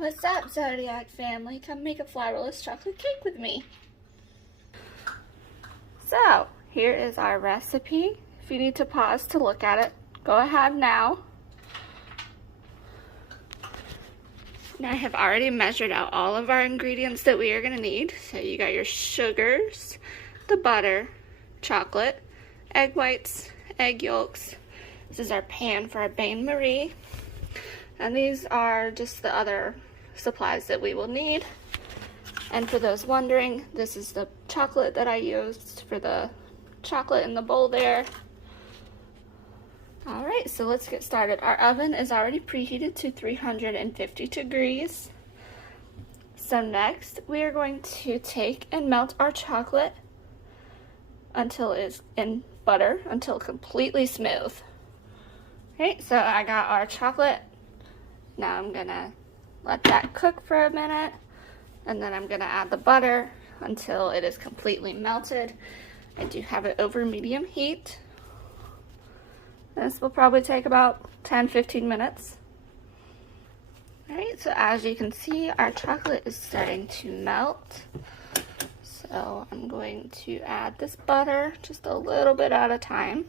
What's up, Zodiac family? Come make a flourless chocolate cake with me. So, here is our recipe. If you need to pause to look at it, go ahead now. Now I have already measured out all of our ingredients that we are going to need. So you got your sugars, the butter, chocolate, egg whites, egg yolks. This is our pan for our bain-marie. And these are just the other supplies that we will need. And for those wondering, this is the chocolate that I used for the chocolate in the bowl there. Alright, so let's get started. Our oven is already preheated to 350 degrees. So next, we are going to take and melt our chocolate until it's in butter, until completely smooth. Okay, so I got our chocolate. Now I'm gonna let that cook for a minute, and then I'm gonna add the butter until it is completely melted. I do have it over medium heat. This will probably take about 10-15 minutes. Alright, so as you can see, our chocolate is starting to melt. So I'm going to add this butter just a little bit at a time.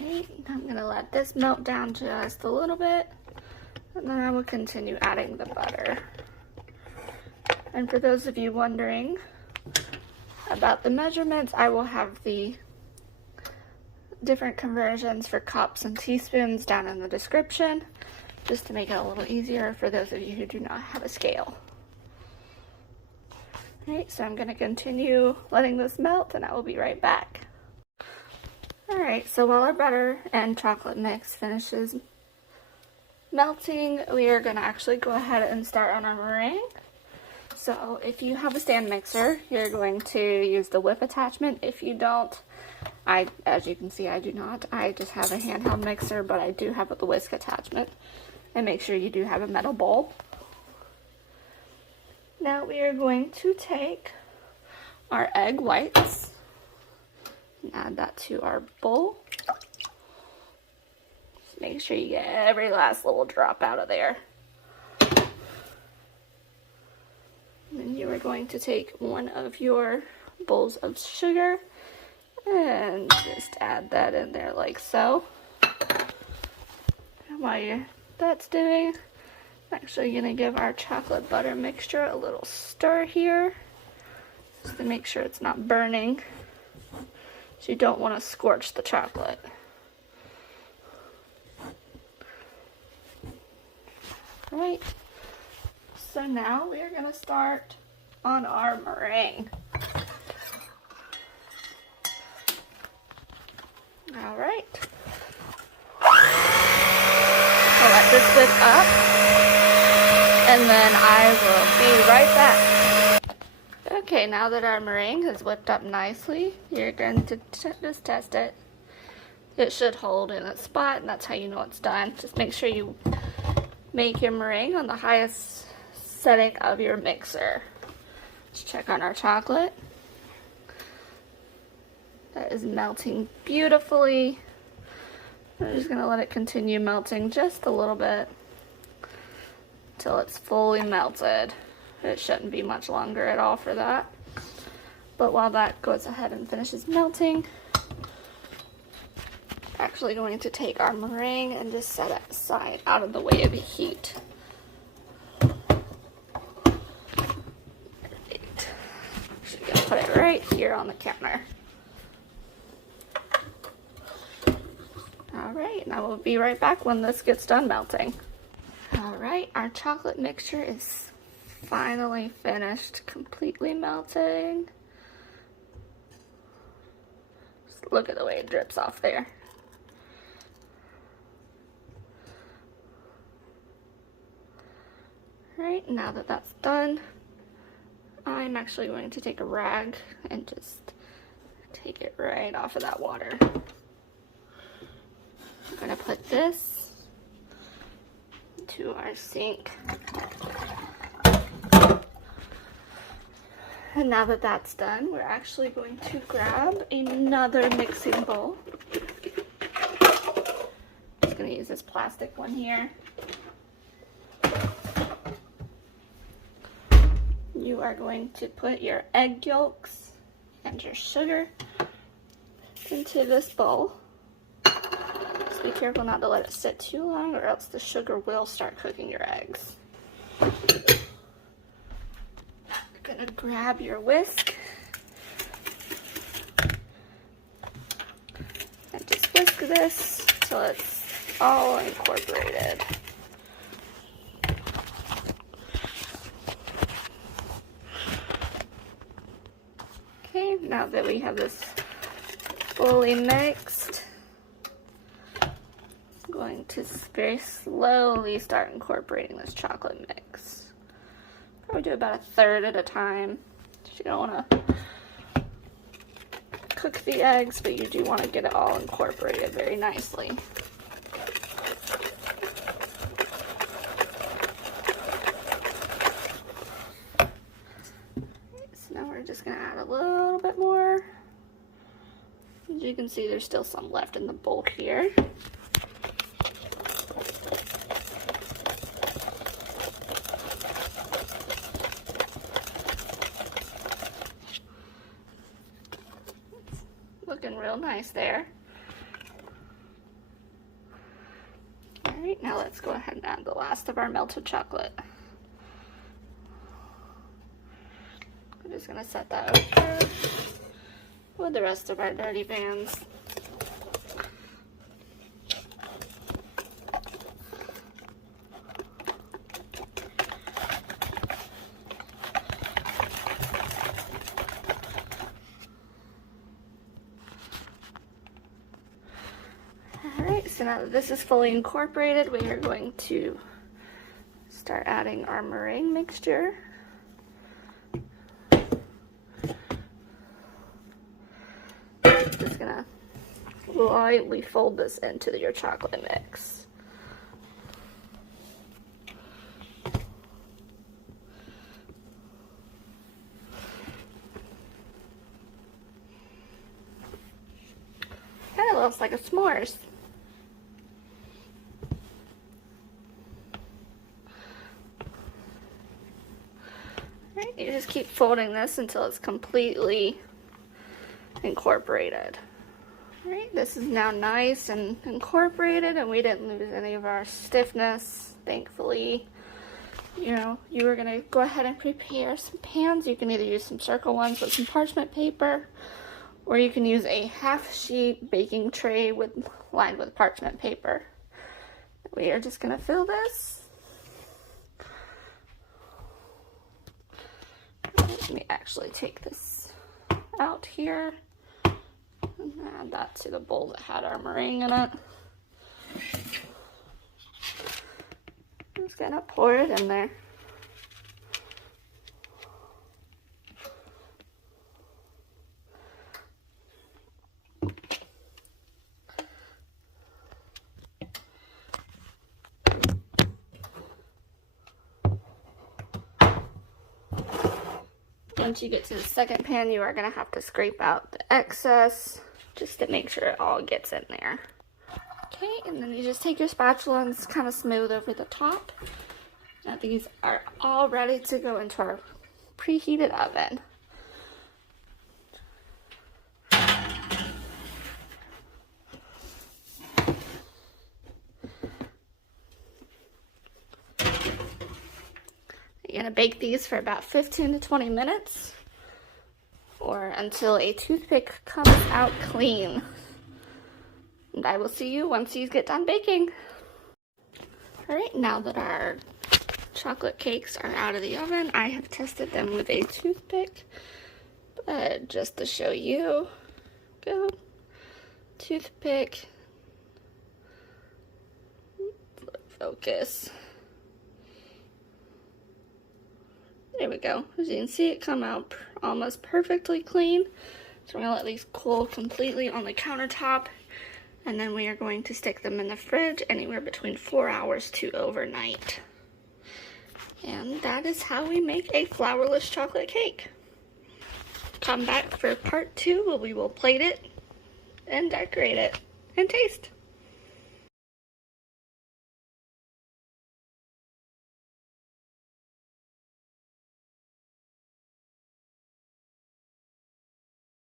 Alright, I'm going to let this melt down just a little bit, and then I will continue adding the butter. And for those of you wondering about the measurements, I will have the different conversions for cups and teaspoons down in the description, just to make it a little easier for those of you who do not have a scale. Alright, so I'm going to continue letting this melt, and I will be right back. Alright, so while our butter and chocolate mix finishes melting, we are going to actually go ahead and start on our meringue. So if you have a stand mixer, you're going to use the whip attachment. If you don't, as you can see, I do not. I just have a handheld mixer, but I do have the whisk attachment. And make sure you do have a metal bowl. Now we are going to take our egg whites and add that to our bowl. Just make sure you get every last little drop out of there. Then you are going to take one of your bowls of sugar and just add that in there like so. And while that's doing, I'm actually going to give our chocolate butter mixture a little stir here, just to make sure it's not burning. So you don't want to scorch the chocolate. Alright. So now we are going to start on our meringue. Alright. I'll let this whip up, and then I will be right back. Okay, now that our meringue has whipped up nicely, you're going to just test it. It should hold in its spot, and that's how you know it's done. Just make sure you make your meringue on the highest setting of your mixer. Let's check on our chocolate. That is melting beautifully. I'm just going to let it continue melting just a little bit until it's fully melted. It shouldn't be much longer at all for that. But while that goes ahead and finishes melting, we're actually going to take our meringue and just set it aside out of the way of the heat. Put it right here on the counter. Alright, now we'll be right back when this gets done melting. Alright, our chocolate mixture is finally finished, completely melting. Just look at the way it drips off there. Alright, now that that's done, I'm actually going to take a rag and just take it right off of that water. I'm going to put this into our sink. And now that that's done, we're actually going to grab another mixing bowl. Just going to use this plastic one here. You are going to put your egg yolks and your sugar into this bowl. Just be careful not to let it sit too long, or else the sugar will start cooking your eggs. You're gonna grab your whisk and just whisk this till it's all incorporated. Okay, now that we have this fully mixed, I'm going to very slowly start incorporating this chocolate mix. Probably do about 1/3 at a time. You don't want to cook the eggs, but you do want to get it all incorporated very nicely. So now we're just going to add a little bit more. As you can see, there's still some left in the bowl here. Looking real nice there. Alright, now let's go ahead and add the last of our melted chocolate. I'm just going to set that over with the rest of our dirty pans. Alright, so now that this is fully incorporated, we are going to start adding our meringue mixture. Just gonna lightly fold this into your chocolate mix. Kind of looks like a s'mores. Alright, you just keep folding this until it's completely incorporated. Alright, this is now nice and incorporated, and we didn't lose any of our stiffness, thankfully. You know, you are going to go ahead and prepare some pans. You can either use some circle ones with some parchment paper, or you can use a half-sheet baking tray lined with parchment paper. We are just going to fill this. Let me actually take this out here and add that to the bowl that had our meringue in it. I'm just gonna pour it in there. Once you get to the second pan, you are going to have to scrape out the excess just to make sure it all gets in there. Okay, and then you just take your spatula and just kind of smooth over the top. Now these are all ready to go into our preheated oven. You're going to bake these for about 15 to 20 minutes or until a toothpick comes out clean. And I will see you once these get done baking. Alright, now that our chocolate cakes are out of the oven, I have tested them with a toothpick. But just to show you, go, toothpick, focus. There we go. As you can see, it come out almost perfectly clean. So we're going to let these cool completely on the countertop. And then we are going to stick them in the fridge anywhere between 4 hours to overnight. And that is how we make a flourless chocolate cake. come back for part 2 where we will plate it and decorate it and taste.